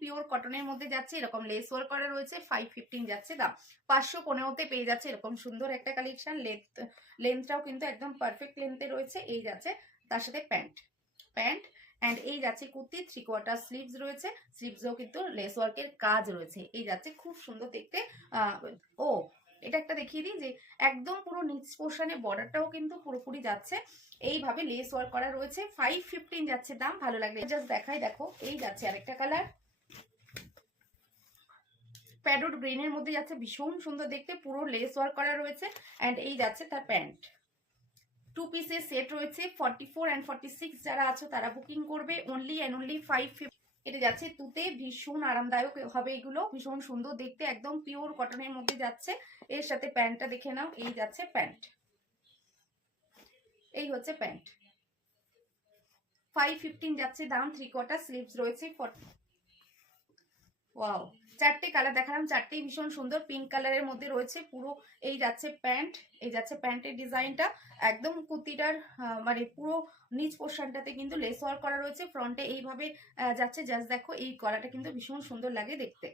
Pure কটনের মধ্যে যাচ্ছে, এরকম লেস ওয়ার্ক করা রয়েছে, 515 যাচ্ছে দাম। 515তে পেয়ে যাচ্ছে এরকম সুন্দর একটা কালেকশন। লেন্থটাও কিন্তু একদম পারফেক্ট লেন্থে রয়েছে। এই যাচ্ছে তার সাথে প্যান্ট অ্যান্ড এই যাচ্ছে কুর্তি, 3/4 স্লিভস রয়েছে, স্লিভসেও কিন্তু লেস ওয়ার্কের কাজ রয়েছে। এই যাচ্ছে খুব সুন্দর দেখতে। ও এটা একটা দেখিয়ে দিই যে একদম পুরো নিচ পোর্শনে বর্ডারটাও কিন্তু পুরোপুরি যাচ্ছে এইভাবে লেস ওয়ার্ক করা রয়েছে। 515 যাচ্ছে দাম। ভালো লাগবে জাস্ট দেখাই, দেখো এই যাচ্ছে আরেকটা কালার, প্যারোট গ্রিনের মধ্যে যাচ্ছে, ভীষণ সুন্দর দেখতে, পুরো লেস ওয়ার্ক করা রয়েছে। অ্যান্ড এই যাচ্ছে তার প্যান্ট। 2 পিসের সেট রয়েছে। 44 অ্যান্ড 46 যারা আছো তারা বুকিং করবে, অনলি অ্যান্ড অনলি 550। এটা যাচ্ছে তুতে, ভীষণ আরামদায়ক হবে এগুলো, ভীষণ সুন্দর দেখতে, একদম পিওর কটনের মধ্যে যাচ্ছে। এর সাথে প্যান্টটা দেখে নাও, এই যাচ্ছে প্যান্ট, এই হচ্ছে প্যান্ট। 515 যাচ্ছে দাম। 3/4 স্লিভস রয়েছে। ওয়াও, চারটে কালার দেখালাম, চারটেই ভীষণ সুন্দর। পিঙ্ক কালারের মধ্যে রয়েছে পুরো। এই যাচ্ছে প্যান্ট, এই যাচ্ছে প্যান্টের ডিজাইনটা, একদম কুর্তিটার মানে পুরো নিচ পোর্শনটাতে কিন্তু লেস ওয়ার্ক করা রয়েছে। ফ্রন্টে এইভাবে যাচ্ছে, জাস্ট দেখো এই গলাটা কিন্তু ভীষণ সুন্দর লাগে দেখতে।